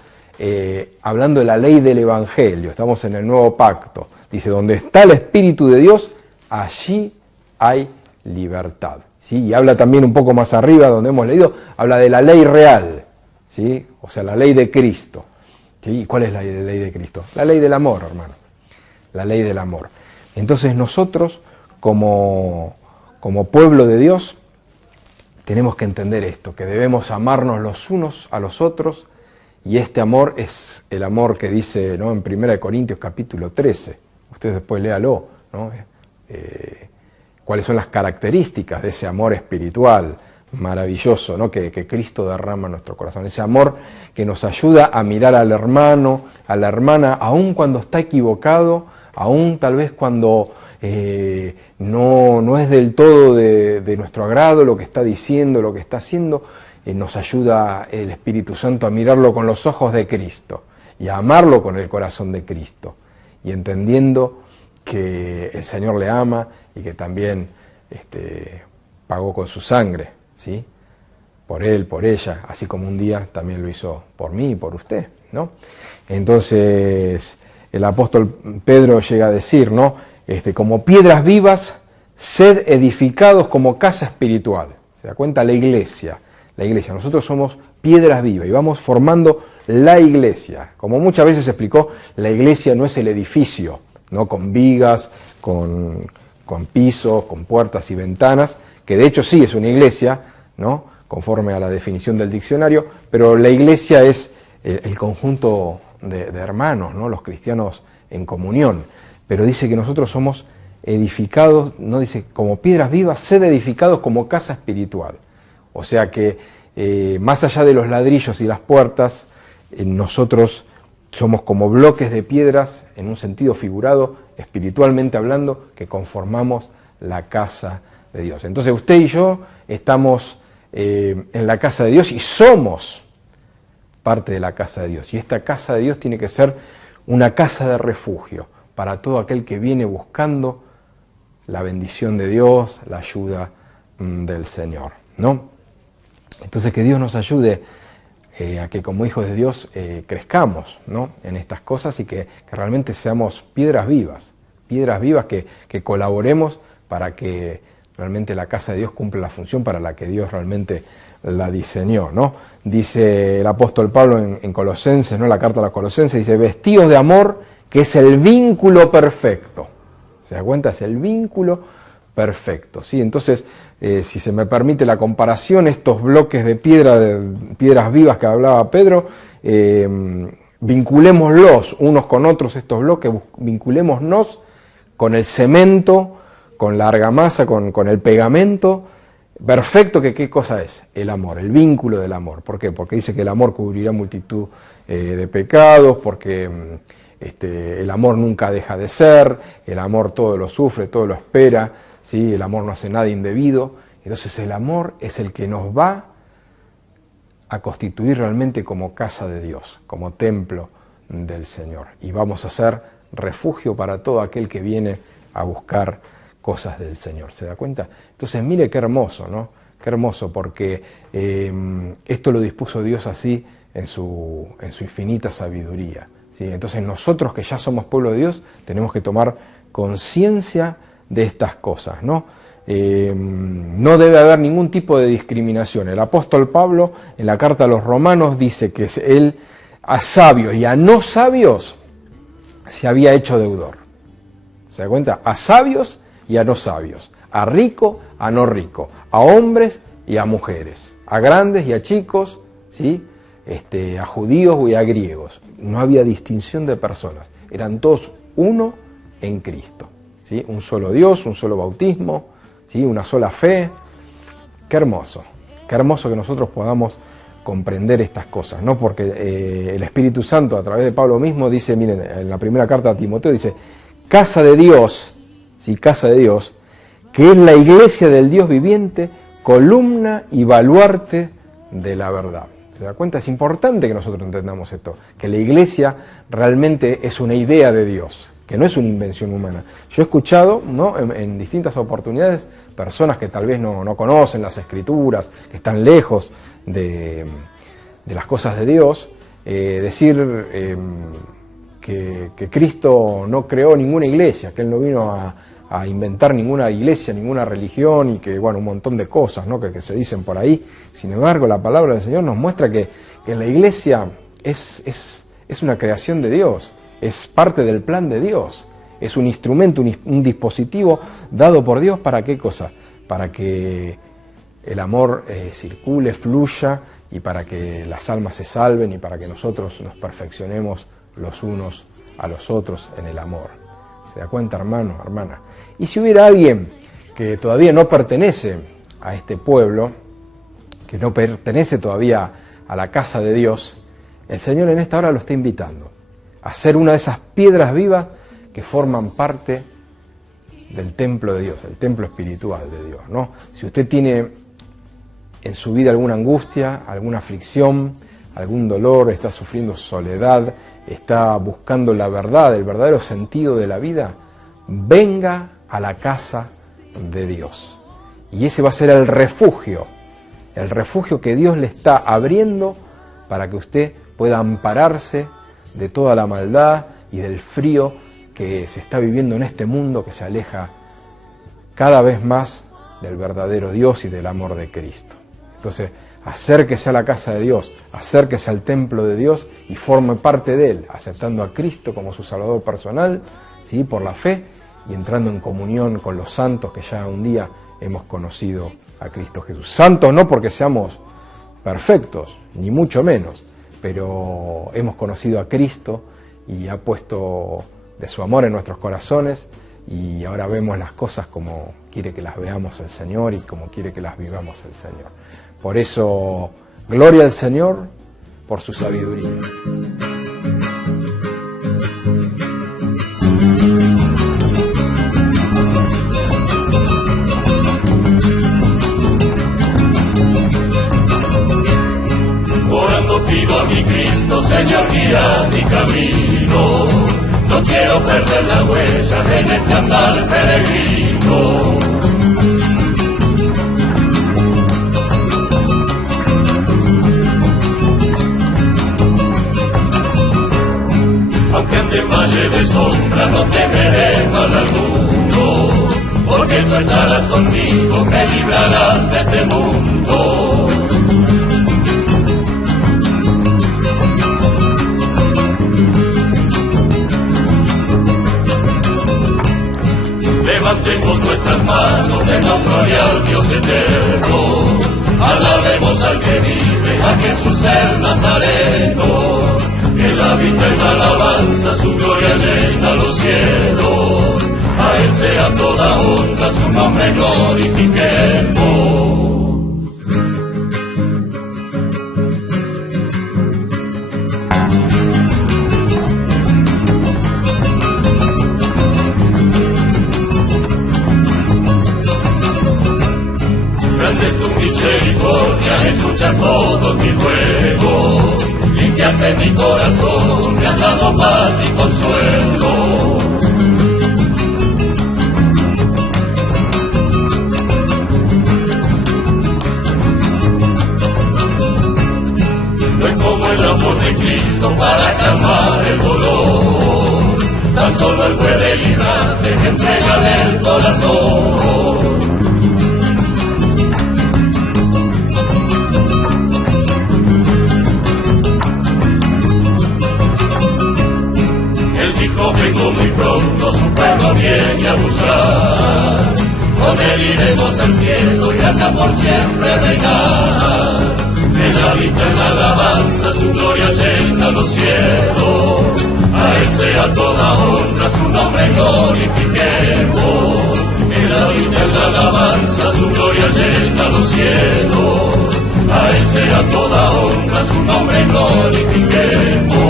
hablando de la ley del Evangelio, estamos en el nuevo pacto. Dice, donde está el Espíritu de Dios, allí hay libertad. ¿Sí? Y habla también un poco más arriba, donde hemos leído, habla de la ley real, ¿sí? O sea, la ley de Cristo. ¿Sí? ¿Y cuál es la ley de Cristo? La ley del amor, hermano. La ley del amor. Entonces nosotros, como pueblo de Dios, tenemos que entender esto, que debemos amarnos los unos a los otros, y este amor es el amor que dice, ¿no? En 1 Corintios capítulo 13, usted después léalo, ¿no? Cuáles son las características de ese amor espiritual maravilloso, ¿no? que Cristo derrama en nuestro corazón, ese amor que nos ayuda a mirar al hermano, a la hermana, aun cuando está equivocado, aún tal vez cuando no es del todo de nuestro agrado lo que está diciendo, lo que está haciendo, nos ayuda el Espíritu Santo a mirarlo con los ojos de Cristo y a amarlo con el corazón de Cristo, y entendiendo que el Señor le ama y que también pagó con su sangre, ¿sí? Por él, por ella, así como un día también lo hizo por mí y por usted, ¿no? Entonces el apóstol Pedro llega a decir, ¿no? Como piedras vivas, sed edificados como casa espiritual. ¿Se da cuenta? La iglesia, nosotros somos piedras vivas y vamos formando la iglesia. Como muchas veces se explicó, la iglesia no es el edificio, ¿no? Con vigas, con pisos, con puertas y ventanas, que de hecho sí es una iglesia, ¿no? Conforme a la definición del diccionario, pero la iglesia es el conjunto de hermanos, ¿no? Los cristianos en comunión, pero dice que nosotros somos edificados, no dice como piedras vivas, sed edificados como casa espiritual. O sea que más allá de los ladrillos y las puertas, nosotros somos como bloques de piedras, en un sentido figurado, espiritualmente hablando, que conformamos la casa de Dios. Entonces usted y yo estamos en la casa de Dios y somos parte de la casa de Dios. Y esta casa de Dios tiene que ser una casa de refugio para todo aquel que viene buscando la bendición de Dios, la ayuda del Señor, ¿no? Entonces que Dios nos ayude a que como hijos de Dios crezcamos, ¿no?, en estas cosas y que realmente seamos piedras vivas que colaboremos para que realmente la casa de Dios cumpla la función para la que Dios realmente la diseñó, ¿no? Dice el apóstol Pablo en Colosenses, ¿no?, la carta a los Colosenses, dice, vestidos de amor, que es el vínculo perfecto. ¿Se da cuenta? Es el vínculo perfecto, ¿sí? Entonces, si se me permite la comparación, estos bloques de piedras vivas que hablaba Pedro, vinculémoslos unos con otros, estos bloques, vinculémonos con el cemento, con la argamasa, con el pegamento perfecto, que ¿qué cosa es? El amor, el vínculo del amor. ¿Por qué? Porque dice que el amor cubrirá multitud de pecados, porque el amor nunca deja de ser, el amor todo lo sufre, todo lo espera, ¿sí? El amor no hace nada indebido. Entonces el amor es el que nos va a constituir realmente como casa de Dios, como templo del Señor. Y vamos a ser refugio para todo aquel que viene a buscar cosas del Señor. ¿Se da cuenta? Entonces mire qué hermoso, ¿no? Qué hermoso, porque esto lo dispuso Dios así en su infinita sabiduría, ¿sí? Entonces nosotros que ya somos pueblo de Dios tenemos que tomar conciencia de estas cosas, ¿no? No debe haber ningún tipo de discriminación. El apóstol Pablo en la carta a los Romanos dice que él a sabios y a no sabios se había hecho deudor. ¿Se da cuenta? A sabios y a no sabios, a rico, a no rico, a hombres y a mujeres, a grandes y a chicos, ¿sí? A judíos y a griegos. No había distinción de personas, eran todos uno en Cristo, ¿sí? Un solo Dios, un solo bautismo, ¿sí? Una sola fe. Qué hermoso que nosotros podamos comprender estas cosas, ¿no? Porque el Espíritu Santo a través de Pablo mismo dice, miren, en la primera carta a Timoteo dice, casa de Dios, ¿sí? Casa de Dios, que es la iglesia del Dios viviente, columna y baluarte de la verdad. ¿Se da cuenta? Es importante que nosotros entendamos esto, que la iglesia realmente es una idea de Dios, que no es una invención humana. Yo he escuchado, ¿no?, en distintas oportunidades, personas que tal vez no conocen las Escrituras, que están lejos de las cosas de Dios, decir que Cristo no creó ninguna iglesia, que Él no vino a inventar ninguna iglesia, ninguna religión, y que, bueno, un montón de cosas, ¿no?, que se dicen por ahí. Sin embargo, la palabra del Señor nos muestra que la iglesia es una creación de Dios, es parte del plan de Dios, es un instrumento, un dispositivo dado por Dios. ¿Para qué cosa? Para que el amor circule, fluya, y para que las almas se salven, y para que nosotros nos perfeccionemos los unos a los otros en el amor. ¿Se da cuenta, hermano, hermana? Y si hubiera alguien que todavía no pertenece a este pueblo, que no pertenece todavía a la casa de Dios, el Señor en esta hora lo está invitando a ser una de esas piedras vivas que forman parte del templo de Dios, el templo espiritual de Dios, ¿no? Si usted tiene en su vida alguna angustia, alguna aflicción, algún dolor, está sufriendo soledad, está buscando la verdad, el verdadero sentido de la vida, venga a la casa de Dios. Y ese va a ser el refugio que Dios le está abriendo para que usted pueda ampararse de toda la maldad y del frío que se está viviendo en este mundo que se aleja cada vez más del verdadero Dios y del amor de Cristo. Entonces, acérquese a la casa de Dios, acérquese al templo de Dios y forme parte de Él, aceptando a Cristo como su Salvador personal, ¿sí?, por la fe, y entrando en comunión con los santos que ya un día hemos conocido a Cristo Jesús. Santos no porque seamos perfectos, ni mucho menos, pero hemos conocido a Cristo y ha puesto de su amor en nuestros corazones, y ahora vemos las cosas como quiere que las veamos el Señor y como quiere que las vivamos el Señor. Por eso, gloria al Señor por su sabiduría. Orando pido a mi Cristo, Señor, guía mi camino. No quiero perder la huella en este andar peregrino. Aunque ande en valle de sombra no temeré mal alguno, porque tú estarás conmigo, me librarás de este mundo. Levantemos nuestras manos, demos gloria al Dios eterno, alabemos al que vive, a Jesús el Nazareno. Él habita en la alabanza, su gloria llena los cielos, a Él sea toda honra, su nombre glorifiquemos. Grande es tu misericordia, escucha todos mis ruegos, limpiaste mi corazón, me has dado paz y consuelo. No es como el amor de Cristo para calmar el dolor, tan solo Él puede librarte, entrégale el corazón. Él dijo, vengo muy pronto, su pueblo viene a buscar, con Él iremos al cielo y allá por siempre reinar. Él habita en la alabanza, su gloria llena los cielos, a Él sea toda honra, su nombre glorifiquemos. Él habita en la alabanza, su gloria llena los cielos, a Él sea toda honra, su nombre glorifiquemos.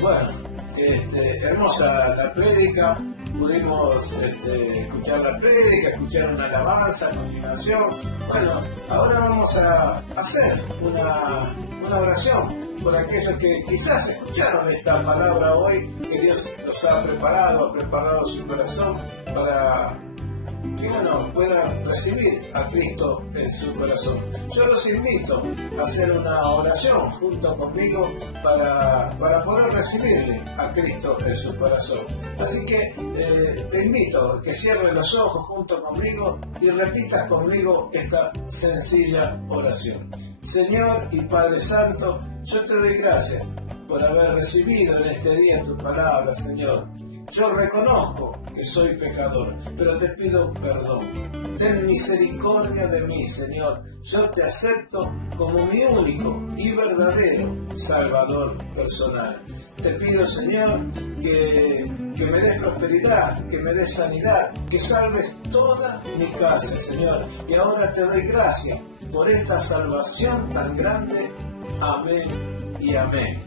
Bueno, hermosa la prédica, pudimos escuchar la prédica, escuchar una alabanza a continuación. Bueno, ahora vamos a hacer una oración por aquellos que quizás escucharon esta palabra hoy, que Dios los ha preparado su corazón para que puedan recibir a Cristo en su corazón. Yo los invito a hacer una oración junto conmigo para poder recibirle a Cristo en su corazón. Así que te invito a que cierres los ojos junto conmigo y repitas conmigo esta sencilla oración. Señor y Padre Santo, yo te doy gracias por haber recibido en este día tu palabra, Señor. Yo reconozco que soy pecador, pero te pido perdón. Ten misericordia de mí, Señor. Yo te acepto como mi único y verdadero Salvador personal. Te pido, Señor, que me des prosperidad, que me des sanidad, que salves toda mi casa, Señor. Y ahora te doy gracias por esta salvación tan grande. Amén y amén.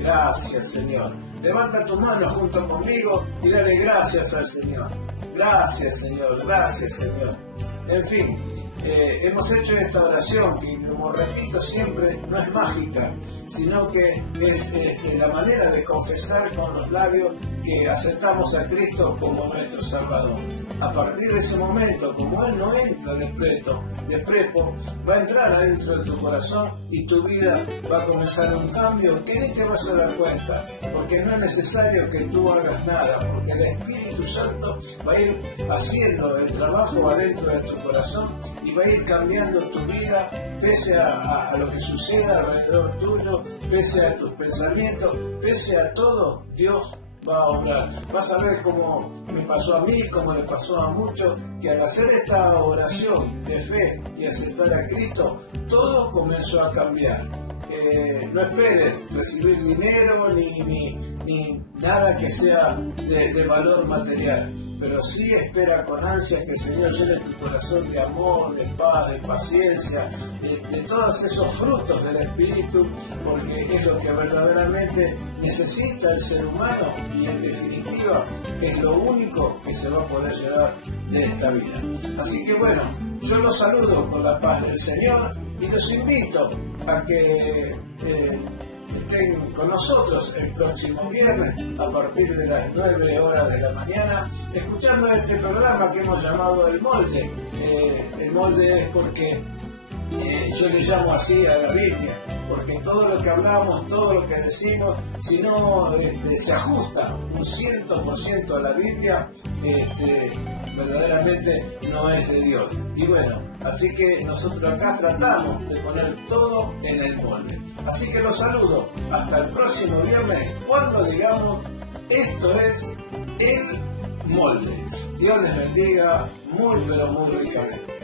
Gracias, Señor. Levanta tu mano junto conmigo y dale gracias al Señor. Gracias, Señor. Gracias, Señor. En fin, hemos hecho esta oración que, como repito siempre, no es mágica, sino que es la manera de confesar con los labios que aceptamos a Cristo como nuestro Salvador. A partir de ese momento, como Él no entra de prepo, va a entrar adentro de tu corazón y tu vida va a comenzar un cambio que ni te vas a dar cuenta, porque no es necesario que tú hagas nada, porque el Espíritu Santo va a ir haciendo el trabajo adentro de tu corazón y va a ir cambiando tu vida pese a lo que suceda alrededor tuyo, pese a tus pensamientos, pese a todo. Dios va a obrar. Vas a ver cómo me pasó a mí, como le pasó a muchos, que al hacer esta oración de fe y aceptar a Cristo, todo comenzó a cambiar. No esperes recibir dinero ni nada que sea de valor material, pero sí espera con ansia que el Señor llene tu corazón de amor, de paz, de paciencia, de todos esos frutos del Espíritu, porque es lo que verdaderamente necesita el ser humano y en definitiva es lo único que se va a poder llevar de esta vida. Así que bueno, yo los saludo con la paz del Señor y los invito a que estén con nosotros el próximo viernes a partir de las 9 horas de la mañana, escuchando este programa que hemos llamado El Molde. El Molde es porque yo le llamo así a la Biblia, porque todo lo que hablamos, todo lo que decimos, si no se ajusta un 100% a la Biblia, verdaderamente no es de Dios. Y bueno, así que nosotros acá tratamos de poner todo en el molde. Así que los saludo hasta el próximo viernes, cuando digamos, esto es el molde. Dios les bendiga muy pero muy ricamente.